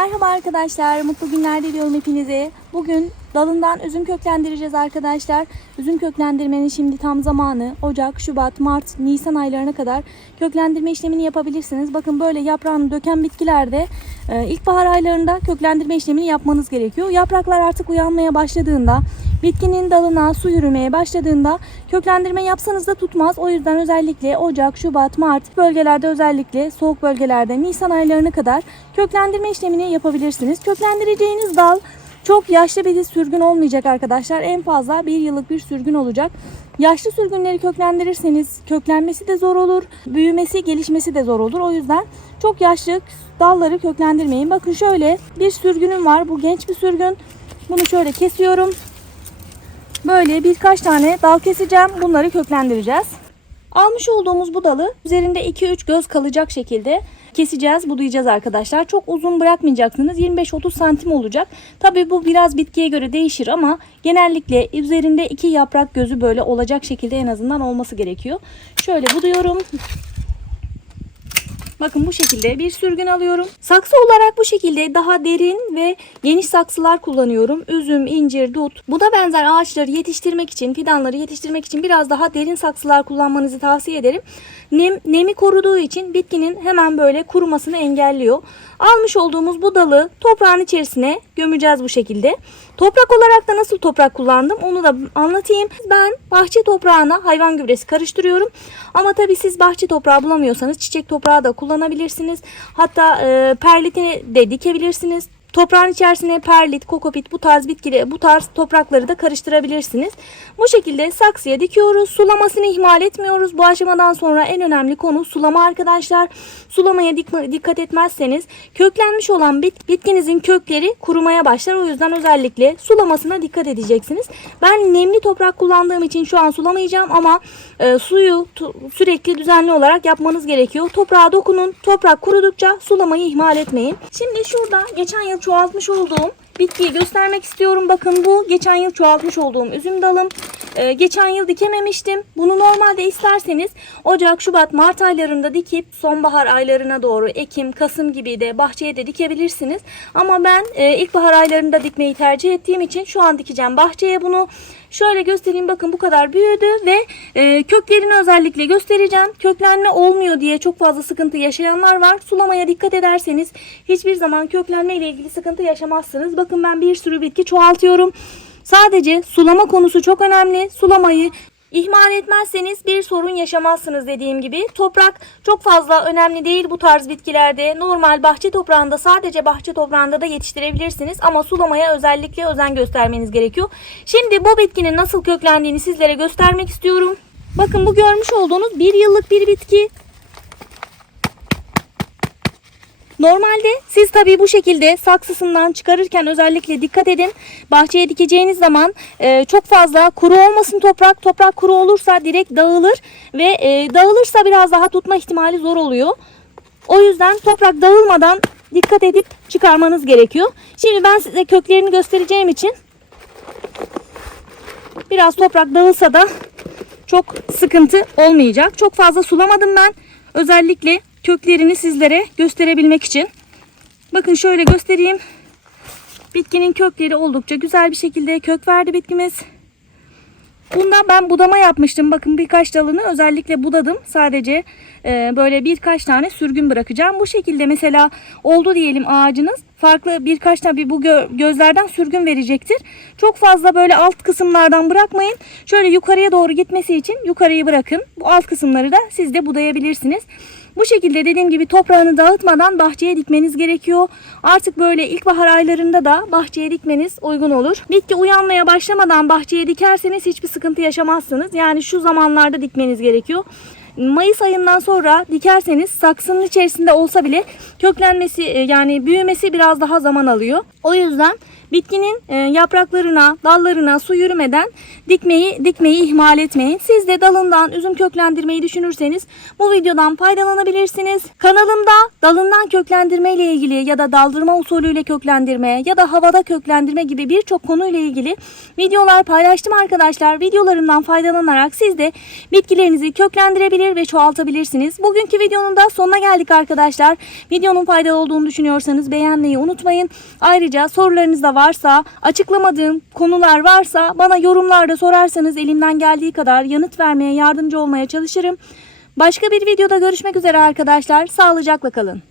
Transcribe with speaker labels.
Speaker 1: Merhaba arkadaşlar, mutlu günler diliyorum hepinize. Bugün dalından üzüm köklendireceğiz arkadaşlar. Üzüm köklendirmenin şimdi tam zamanı. Ocak, Şubat, Mart, Nisan aylarına kadar köklendirme işlemini yapabilirsiniz. Bakın böyle yaprağını döken bitkilerde e, ilkbahar aylarında köklendirme işlemini yapmanız gerekiyor. Yapraklar artık uyanmaya başladığında, bitkinin dalına su yürümeye başladığında köklendirme yapsanız da tutmaz. O yüzden özellikle Ocak, Şubat, Mart bölgelerde özellikle soğuk bölgelerde Nisan aylarına kadar köklendirme işlemini yapabilirsiniz. Köklendireceğiniz dal çok yaşlı bir sürgün olmayacak arkadaşlar. En fazla bir yıllık bir sürgün olacak. Yaşlı sürgünleri köklendirirseniz köklenmesi de zor olur. Büyümesi, gelişmesi de zor olur. O yüzden çok yaşlı dalları köklendirmeyin. Bakın şöyle bir sürgünüm var. Bu genç bir sürgün. Bunu şöyle kesiyorum. Böyle birkaç tane dal keseceğim. Bunları köklendireceğiz. Almış olduğumuz bu dalı üzerinde 2-3 göz kalacak şekilde keseceğiz, budayacağız arkadaşlar. Çok uzun bırakmayacaksınız. 25-30 santim olacak. Tabi bu biraz bitkiye göre değişir ama genellikle üzerinde iki yaprak gözü böyle olacak şekilde en azından olması gerekiyor. Şöyle buduyorum. Bakın bu şekilde bir sürgün alıyorum. Saksı olarak bu şekilde daha derin ve geniş saksılar kullanıyorum. Üzüm, incir, dut. Bu da benzer ağaçları yetiştirmek için, fidanları yetiştirmek için biraz daha derin saksılar kullanmanızı tavsiye ederim. Nem, nemi koruduğu için bitkinin hemen böyle kurumasını engelliyor. Almış olduğumuz bu dalı toprağın içerisine gömeceğiz bu şekilde. Toprak olarak da nasıl toprak kullandım onu da anlatayım. Ben bahçe toprağına hayvan gübresi karıştırıyorum. Ama tabii siz bahçe toprağı bulamıyorsanız çiçek toprağı da kullanabilirsiniz. Hatta e, perlitini de dikebilirsiniz. Toprağın içerisine perlit, kokopit bu tarz bitkileri, bu tarz toprakları da karıştırabilirsiniz. Bu şekilde saksıya dikiyoruz. Sulamasını ihmal etmiyoruz. Bu aşamadan sonra en önemli konu sulama arkadaşlar. Sulamaya dik- dikkat etmezseniz köklenmiş olan bit, bitkinizin kökleri kurumaya başlar. O yüzden özellikle sulamasına dikkat edeceksiniz. Ben nemli toprak kullandığım için şu an sulamayacağım ama e, suyu sürekli düzenli olarak yapmanız gerekiyor. Toprağa dokunun. Toprak kurudukça sulamayı ihmal etmeyin. Şimdi şurada geçen yıl çoğaltmış olduğum bitkiyi göstermek istiyorum. Bakın bu geçen yıl çoğaltmış olduğum üzüm dalım. Ee, geçen yıl dikememiştim. Bunu normalde isterseniz Ocak, Şubat, Mart aylarında dikip sonbahar aylarına doğru Ekim, Kasım gibi de bahçeye de dikebilirsiniz. Ama ben e, ilkbahar aylarında dikmeyi tercih ettiğim için şu an dikeceğim bahçeye bunu. Şöyle göstereyim bakın bu kadar büyüdü ve e, köklerini özellikle göstereceğim. Köklenme olmuyor diye çok fazla sıkıntı yaşayanlar var. Sulamaya dikkat ederseniz hiçbir zaman köklenme ile ilgili sıkıntı yaşamazsınız. Bakın ben bir sürü bitki çoğaltıyorum. Sadece sulama konusu çok önemli. Sulamayı ihmal etmezseniz bir sorun yaşamazsınız dediğim gibi. Toprak çok fazla önemli değil bu tarz bitkilerde. Normal bahçe toprağında sadece bahçe toprağında da yetiştirebilirsiniz. Ama sulamaya özellikle özen göstermeniz gerekiyor. Şimdi bu bitkinin nasıl köklendiğini sizlere göstermek istiyorum. Bakın bu görmüş olduğunuz bir yıllık bir bitki. Normalde siz tabii bu şekilde saksısından çıkarırken özellikle dikkat edin. Bahçeye dikeceğiniz zaman e, çok fazla kuru olmasın toprak. Toprak kuru olursa direkt dağılır ve e, dağılırsa biraz daha tutma ihtimali zor oluyor. O yüzden toprak dağılmadan dikkat edip çıkarmanız gerekiyor. Şimdi ben size köklerini göstereceğim için biraz toprak dağılsa da çok sıkıntı olmayacak. Çok fazla sulamadım ben. Özellikle köklerini sizlere gösterebilmek için. Bakın şöyle göstereyim. Bitkinin kökleri oldukça güzel bir şekilde kök verdi bitkimiz. Bundan ben budama yapmıştım. Bakın birkaç dalını özellikle budadım. Sadece e, böyle birkaç tane sürgün bırakacağım. Bu şekilde mesela oldu diyelim ağacınız. Farklı birkaç tane bu gö- gözlerden sürgün verecektir. Çok fazla böyle alt kısımlardan bırakmayın. Şöyle yukarıya doğru gitmesi için yukarıyı bırakın. Bu alt kısımları da siz de budayabilirsiniz. Bu şekilde dediğim gibi toprağını dağıtmadan bahçeye dikmeniz gerekiyor. Artık böyle ilkbahar aylarında da bahçeye dikmeniz uygun olur. Bitki uyanmaya başlamadan bahçeye dikerseniz hiçbir sıkıntı yaşamazsınız. Yani şu zamanlarda dikmeniz gerekiyor. Mayıs ayından sonra dikerseniz saksının içerisinde olsa bile köklenmesi e, yani büyümesi biraz daha zaman alıyor. O yüzden bitkinin e, yapraklarına, dallarına su yürümeden dikmeyi dikmeyi ihmal etmeyin. Siz de dalından üzüm köklendirmeyi düşünürseniz bu videodan faydalanabilirsiniz. Kanalımda dalından köklendirme ile ilgili ya da daldırma usulüyle köklendirme ya da havada köklendirme gibi birçok konuyla ilgili videolar paylaştım arkadaşlar. Videolarımdan faydalanarak siz de bitkilerinizi köklendirebilir ve çoğaltabilirsiniz. Bugünkü videonun da sonuna geldik arkadaşlar. Videonun faydalı olduğunu düşünüyorsanız beğenmeyi unutmayın. Ayrıca sorularınız da varsa, açıklamadığım konular varsa bana yorumlarda sorarsanız elimden geldiği kadar yanıt vermeye, yardımcı olmaya çalışırım. Başka bir videoda görüşmek üzere arkadaşlar. Sağlıcakla kalın.